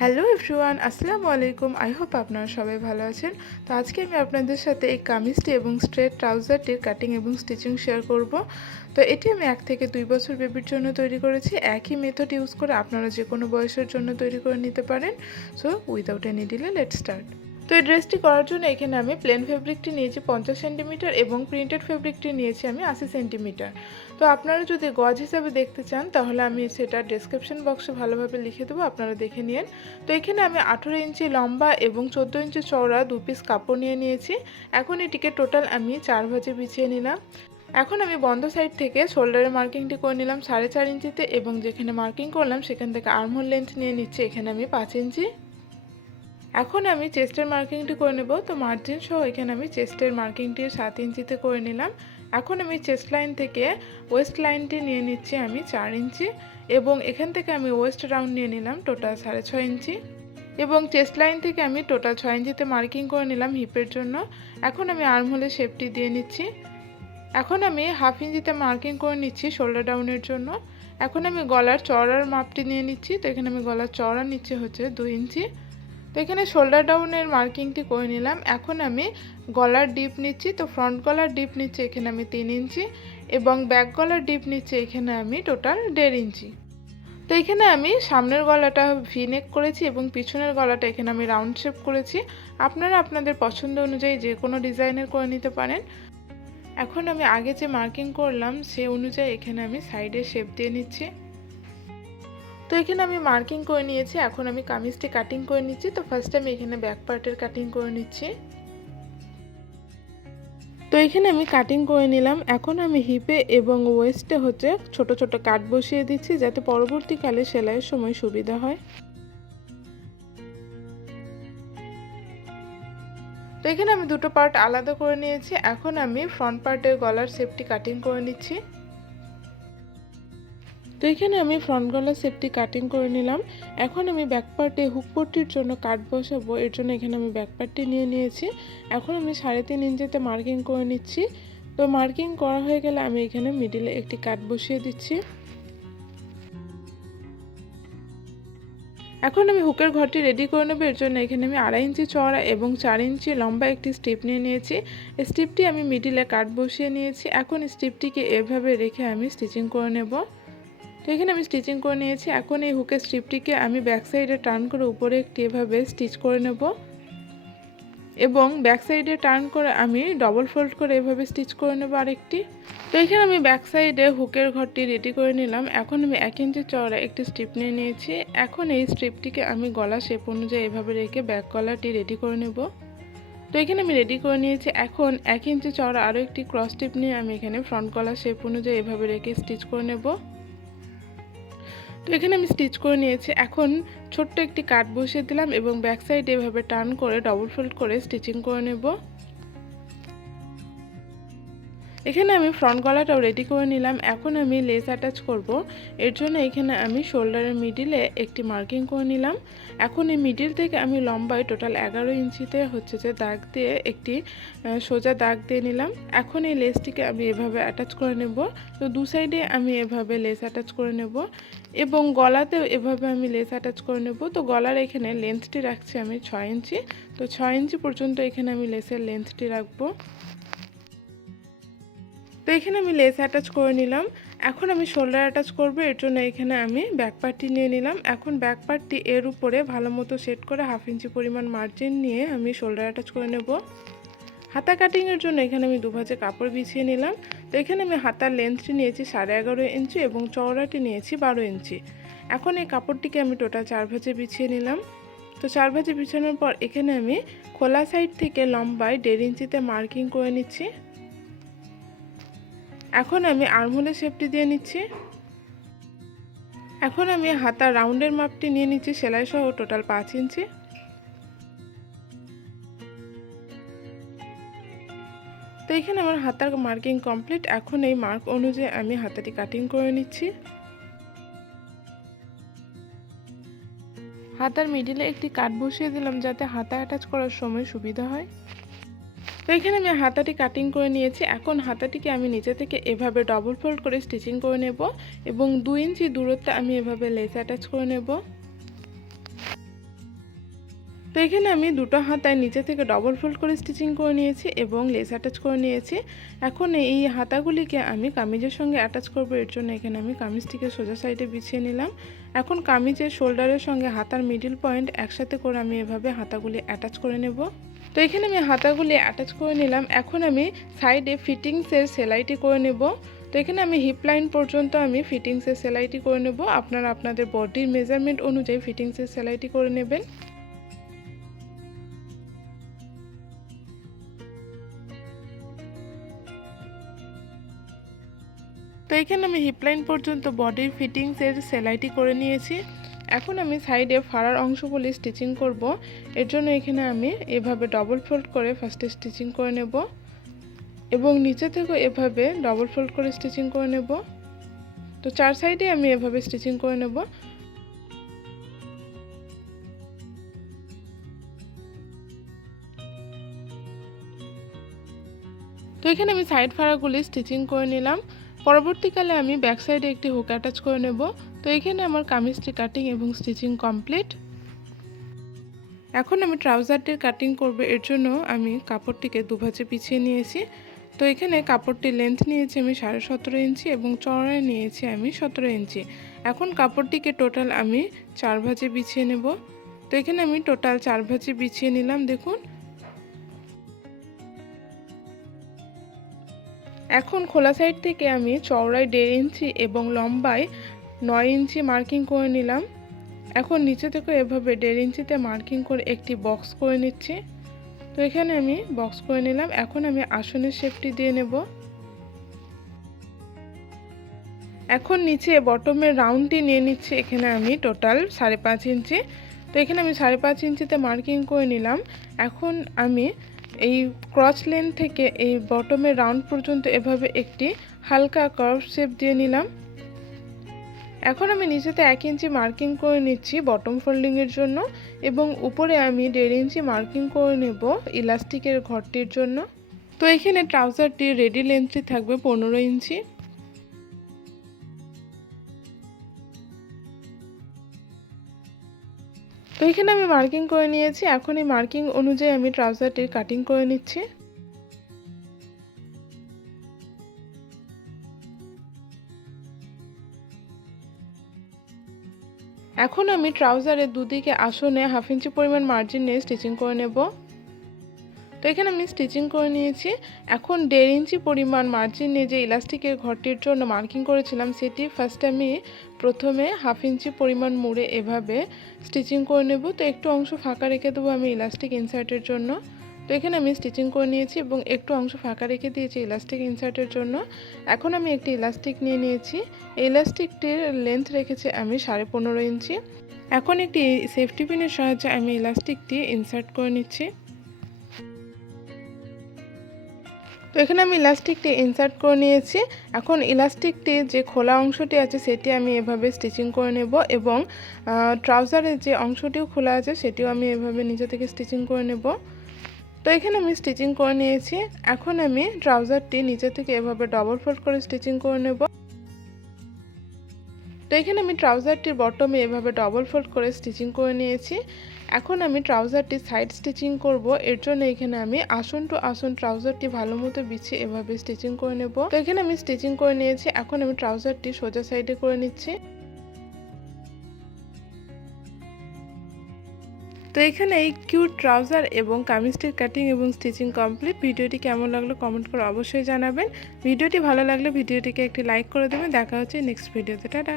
Hello everyone, আসসালামু আলাইকুম। I hope আপনারা সবাই ভালো আছেন। তো আজকে আমি আপনাদের সাথে এই কামিজটি এবং স্ট্রেট ট্রাউজারটির কাটিং এবং স্টিচিং শেয়ার করব। তো এটি আমি 1 থেকে 2 বছর বেবির জন্য তৈরি করেছি। একই মেথড ইউজ করে আপনারা যে কোনো বয়সের জন্য তৈরি করে নিতে পারেন। So without any delay let's start. তো এই ড্রেসটি করার জন্য এখানে আমি প্লেন ফেব্রিকটি নিয়েছি 50 সেন্টিমিটার এবং প্রিন্টেড ফেব্রিকটি নিয়েছি আমি 80 সেন্টিমিটার। তো আপনারা যদি গজ হিসাবে দেখতে চান তাহলে আমি সেটা ডেসক্রিপশন বক্সে ভালোভাবে লিখে দেবো, আপনারা দেখে নিন। তো এখানে আমি 18 ইঞ্চি লম্বা এবং 14 ইঞ্চি চওড়া 2 পিস কাপড় নিয়ে নিয়েছি। এখন এটিকে টোটাল আমি 4 ভাঁজে বিছিয়ে নিলাম। এখন আমি বন্ধ সাইড থেকে শোল্ডারের মার্কিংটি করে নিলাম 4.5 ইঞ্চিতে এবং যেখানে মার্কিং করলাম সেখান থেকে আর্মহোল লেন্থ নিয়ে নিচ্ছি এখানে আমি 5 ইঞ্চি। এখন আমি চেস্টের মার্কিংটি করে নেব। তো মার্জিন সহ এখানে আমি চেস্টের মার্কিংটি 7 ইঞ্চিতে করে নিলাম। এখন আমি চেস্ট লাইন থেকে ওয়েস্ট লাইনটি নিয়ে নিচ্ছি আমি 4 ইঞ্চি এবং এখান থেকে আমি ওয়েস্ট রাউন্ড নিয়ে নিলাম টোটাল 6.5 ইঞ্চি এবং চেস্ট লাইন থেকে আমি টোটাল 6 ইঞ্চিতে মার্কিং করে নিলাম হিপের জন্য। এখন আমি আর্মহোলের শেপটি দিয়ে নিচ্ছি। এখন আমি হাফ ইঞ্চিতে মার্কিং করে নিচ্ছি শোল্ডার ডাউনের জন্য। এখন আমি গলার চওড়ার মাপটি নিয়ে নিচ্ছি। তো এখানে আমি গলার চওড়া নিচ্ছি হচ্ছে 2 ইঞ্চি। তো এখানে শোল্ডার ডাউনের মার্কিংটি করে নিলাম। এখন আমি গলার ডিপ নিচ্ছি। তো ফ্রন্ট গলার ডিপ নিচ্ছি এখানে আমি 3 ইঞ্চি এবং ব্যাক গলার ডিপ নিচ্ছি এখানে আমি টোটাল 1.5 ইঞ্চি। তো এখানে আমি সামনের গলাটা ভি নেক করেছি এবং পিছনের গলাটা এখানে আমি রাউন্ড শেপ করেছি। আপনারা আপনাদের পছন্দ অনুযায়ী যে কোনো ডিজাইনের করে নিতে পারেন। এখন আমি আগে যে মার্কিং করলাম সেই অনুযায়ী এখানে আমি সাইডে শেপ দিয়ে নিচ্ছি। তো এখানে আমি মার্কিং করে নিয়েছি। এখন আমি কামিজটি কাটিং করে নিচ্ছি। তো ফার্স্ট আমি এখানে ব্যাক পার্টের কাটিং করে নিচ্ছি। তো এখানে আমি কাটিং করে নিলাম। এখন আমি হিপে এবং ওয়েস্টে হচ্ছে ছোট ছোট কাট বসিয়ে দিচ্ছি যাতে পরবর্তীকালে সেলাইয়ের সময় সুবিধা হয়। তো এখানে আমি দুটো পার্ট আলাদা করে নিয়েছি। এখন আমি ফ্রন্ট পার্টের গলার শেপটি কাটিং করে নিচ্ছি। তো এখানে আমি ফ্রন্ট গলার শেপটি কাটিং করে নিলাম। এখন আমি ব্যাক পার্টে হুক পট্টির জন্য কাট বসাবো, এর জন্য এখানে আমি ব্যাক পার্টটি নিয়ে নিয়েছি। এখন আমি 3.5 ইঞ্চিতে মার্কিং করে নিচ্ছি। তো মার্কিং করা হয়ে গেলে আমি এখানে মিডিলে একটি কাট বসিয়ে দিচ্ছি। এখন আমি হুকের ঘরটি রেডি করে নেব। এর জন্য এখানে আমি 2.5 ইঞ্চি চওড়া এবং 4 ইঞ্চি লম্বা একটি স্ট্রিপ নিয়ে নিয়েছি। স্ট্রিপটি আমি মিডিলে কাট বসিয়ে নিয়েছি। এখন স্ট্রিপটিকে এভাবে রেখে আমি স্টিচিং করে নেব। তো এখানে আমি স্টিচিং করে নিয়েছি। এখন এই হুকের স্ট্রিপটিকে আমি ব্যাক সাইডে টার্ন করে উপরে একটি এভাবে স্টিচ করে নেব এবং ব্যাক সাইডে টার্ন করে আমি ডবল ফোল্ড করে এভাবে স্টিচ করে নেব আরেকটি। তো এখানে আমি ব্যাক সাইডে হুকের ঘরটি রেডি করে নিলাম। এখন আমি 1 ইঞ্চি চওড়া একটি স্ট্রিপ নিয়ে নিয়েছি। এখন এই স্ট্রিপটিকে আমি গলা শেপ অনুযায়ী এভাবে রেখে ব্যাক গলাটি রেডি করে নেব। তো এখানে আমি রেডি করে নিয়েছি। এখন 1 ইঞ্চি চওড়া আরও একটি ক্রস স্ট্রিপ নিয়ে আমি এখানে ফ্রন্ট গলা শেপ অনুযায়ী এভাবে রেখে স্টিচ করে নেব। তো এখানে আমি স্টিচ করে নিয়েছি। এখন ছোট্ট একটি কাট বসিয়ে দিলাম এবং ব্যাক সাইডে এভাবে টার্ন করে ডবল ফোল্ড করে স্টিচিং করে নেব। এখানে আমি ফ্রন্ট গলাটাও রেডি করে নিলাম। এখন আমি লেস অ্যাটাচ করব। এর জন্য এখানে আমি শোল্ডারের মিডিলে একটি মার্কিং করে নিলাম। এখন এই মিডিল থেকে আমি লম্বায় টোটাল 11 ইঞ্চিতে হচ্ছে যে দাগ দিয়ে একটি সোজা দাগ দিয়ে নিলাম। এখন এই লেসটিকে আমি এভাবে অ্যাটাচ করে নেব। তো দু সাইডে আমি এভাবে লেস অ্যাটাচ করে নেব এবং গলাতেও এভাবে আমি লেস অ্যাটাচ করে নেব। তো গলার এখানে লেন্থটি রাখছি আমি 6 ইঞ্চি। তো 6 ইঞ্চি পর্যন্ত এখানে আমি লেসের লেন্থটি রাখবো। তো এখানে আমি লেস অ্যাটাচ করে নিলাম। এখন আমি শোল্ডার অ্যাটাচ করব। এর জন্য এখানে আমি ব্যাক পার্টটি নিয়ে নিলাম। এখন ব্যাক পার্টটি এর উপরে ভালো মতো সেট করে 1/2 ইঞ্চি পরিমাণ মার্জিন নিয়ে আমি শোল্ডার অ্যাটাচ করে নেব। হাতা কাটিংয়ের জন্য এখানে আমি 2 ভাঁজে কাপড় বিছিয়ে নিলাম। তো এখানে আমি হাতার লেন্থটি নিয়েছি 11.5 ইঞ্চি এবং চওড়াটি নিয়েছি 12 ইঞ্চি। এখন এই কাপড়টিকে আমি টোটাল 4 ভাঁজে বিছিয়ে নিলাম। তো 4 ভাঁজে বিছানোর পর এখানে আমি খোলা সাইড থেকে লম্বায় 1.5 ইঞ্চিতে মার্কিং করে নিচ্ছি। এখন আমি আর্মহোলের শেপটি দিয়ে নিচ্ছি। এখন আমি হাতার রাউন্ডের মাপটি নিয়ে নিচ্ছি সেলাই সহ টোটাল 5 ইঞ্চি। তো এখানে আমার হাতার মার্কিং কমপ্লিট। এখন এই মার্ক অনুযায়ী আমি হাতাটি কাটিং করে নিচ্ছি। হাতার মিডিলে একটি কাট বসিয়ে দিলাম যাতে হাতা অ্যাটাচ করার সময় সুবিধা হয়। তো এখানে আমি হাতাটি কাটিং করে নিয়েছি। এখন হাতাটিকে আমি নিচে থেকে এভাবে ডবল ফোল্ড করে স্টিচিং করে নেব এবং 2 ইঞ্চি দূরত্বে আমি এভাবে লেস অ্যাটাচ করে নেব। তো এখানে আমি দুটো হাতায় নিচে থেকে ডবল ফোল্ড করে স্টিচিং করে নিয়েছি এবং লেস অ্যাটাচ করে নিয়েছি। এখন এই হাতাগুলিকে আমি কামিজের সঙ্গে অ্যাটাচ করব, এর জন্য এখানে আমি কামিজটিকে সোজা সাইডে বিছিয়ে নিলাম। এখন কামিজের শোল্ডারের সঙ্গে হাতার মিডল পয়েন্ট একসাথে করে আমি এভাবে হাতাগুলি অ্যাটাচ করে নেব। তো এখানে আমি হাতাগুলি অ্যাটাচ করে নিলাম। এখন আমি সাইডে ফিটিংসের সেলাইটি করে নেব। তো এখানে আমি হিপ লাইন পর্যন্ত আমি ফিটিংসের সেলাইটি করে নেব। আপনারা আপনাদের বডির মেজারমেন্ট অনুযায়ী ফিটিংসের সেলাইটি করে নেবেন। তো এখানে আমি হিপ লাইন পর্যন্ত বডির ফিটিংসের সেলাইটি করে নিয়েছি। এখন আমি সাইডে ফাড়ার অংশগুলি স্টিচিং করব। এর জন্য এখানে আমি এভাবে ডবল ফোল্ড করে ফার্স্টে স্টিচিং করে নেব এবং নিচে থেকে এভাবে ডবল ফোল্ড করে স্টিচিং করে নেব। তো চার সাইডে আমি এভাবে স্টিচিং করে নেব। তো এখানে আমি সাইড ফাড়াগুলি স্টিচিং করে নিলাম। পরবর্তীকালে আমি ব্যাক সাইডে একটি হুক অ্যাটাচ করে নেব। তো এখানে আমার কামিজটি কাটিং এবং স্টিচিং কমপ্লিট। এখন আমি ট্রাউজারটির কাটিং করব, এর জন্য আমি কাপড়টিকে দুভাজে পিছিয়ে নিয়েছি। তো এখানে কাপড়টির লেন্থ নিয়েছি আমি 17.5 ইঞ্চি এবং চওড়ায় নিয়েছি আমি 17 ইঞ্চি। এখন কাপড়টিকে টোটাল আমি 4 ভাজে বিছিয়ে নেব। তো এখানে আমি টোটাল 4 ভাজে বিছিয়ে নিলাম। দেখুন, এখন খোলা সাইড থেকে আমি চওড়ায় 1.5 ইঞ্চি এবং লম্বায় 9 ইঞ্চি মার্কিং করে নিলাম। এখন নিচে থেকে এভাবে 1.5 ইঞ্চিতে মার্কিং করে একটি বক্স করে নিচ্ছি। তো এখানে আমি বক্স করে নিলাম। এখন আমি আসনের শেপটি দিয়ে নেব। এখন নিচে বটমের রাউন্ডটি নিয়ে নিচ্ছি। এখানে আমি টোটাল 5.5 ইঞ্চি। তো এখানে আমি 5.5 ইঞ্চিতে মার্কিং করে নিলাম। এখন আমি এই ক্রস লেন থেকে এই বটমের রাউন্ড পর্যন্ত এভাবে একটি হালকা কার্ভ শেপ দিয়ে নিলাম। এখন আমি নিচেতে 1 ইঞ্চি মার্কিং করে নিচ্ছি বটম ফোল্ডিংয়ের জন্য এবং উপরে আমি 1.5 ইঞ্চি মার্কিং করে নেব ইলাস্টিকের ঘরটির জন্য। তো এখানে ট্রাউজারটির রেডি লেন্থটি থাকবে 15 ইঞ্চি। তো এখানে আমি মার্কিং করে নিয়েছি। এখন এই মার্কিং অনুযায়ী আমি ট্রাউজারটির কাটিং করে নিচ্ছি। এখন আমি ট্রাউজারের দুদিকে আসনে 1/2 ইঞ্চি পরিমাণ মার্জিন নিয়ে স্টিচিং করে নেব। তো এখানে আমি স্টিচিং করে নিয়েছি। এখন 1.5 ইঞ্চি পরিমাণ মার্জিন নিয়ে যে ইলাস্টিকের ঘরটির জন্য মার্কিং করেছিলাম সেটি ফার্স্টে আমি প্রথমে 1/2 ইঞ্চি পরিমাণ মুড়ে এভাবে স্টিচিং করে নেব। তো একটু অংশ ফাঁকা রেখে দেবো আমি ইলাস্টিক ইনসার্টের জন্য। তো এখানে আমি স্টিচিং করে নিয়েছি এবং একটু অংশ ফাঁকা রেখে দিয়েছি ইলাস্টিক ইনসার্টের জন্য। এখন আমি একটি ইলাস্টিক নিয়ে নিয়েছি। এই ইলাস্টিকটির লেন্থ রেখেছি আমি 15.5 ইঞ্চি। এখন একটি সেফটি পিনের সাহায্যে আমি ইলাস্টিকটি ইনসার্ট করে নিচ্ছি। তো এখানে আমি ইলাস্টিকটি ইনসার্ট করে নিয়েছি। এখন ইলাস্টিকটির যে খোলা অংশটি আছে সেটি আমি এভাবে স্টিচিং করে নেব এবং ট্রাউজারের যে অংশটিও খোলা আছে সেটিও আমি এভাবে নিচে থেকে স্টিচিং করে নেব। তো এখানে আমি স্টিচিং করে নিয়েছি। এখন আমি ট্রাউজারটি নিচে থেকে এভাবে ডবল ফোল্ড করে স্টিচিং করে নেব। তো এখানে আমি ট্রাউজারটির বটমে এভাবে ডবল ফোল্ড করে স্টিচিং করে নিয়েছি। এখন আমি ট্রাউজারটি সাইড স্টিচিং করব, এর জন্য এখানে আমি আসন টু আসন ট্রাউজারটি ভালো মতো বিছিয়ে এভাবে স্টিচিং করে নেব। তো এখানে আমি স্টিচিং করে নিয়েছি। এখন আমি ট্রাউজারটি সোজা সাইডে করে নিচ্ছি। তো এখানে এই কিউট ট্রাউজার এবং কামিজটির কাটিং এবং স্টিচিং কমপ্লিট। ভিডিওটি কেমন লাগলো কমেন্ট করে অবশ্যই জানাবেন। ভিডিওটি ভালো লাগলে ভিডিওটিকে একটি লাইক করে দেবেন। দেখা হচ্ছে নেক্সট ভিডিওতে। টাটা।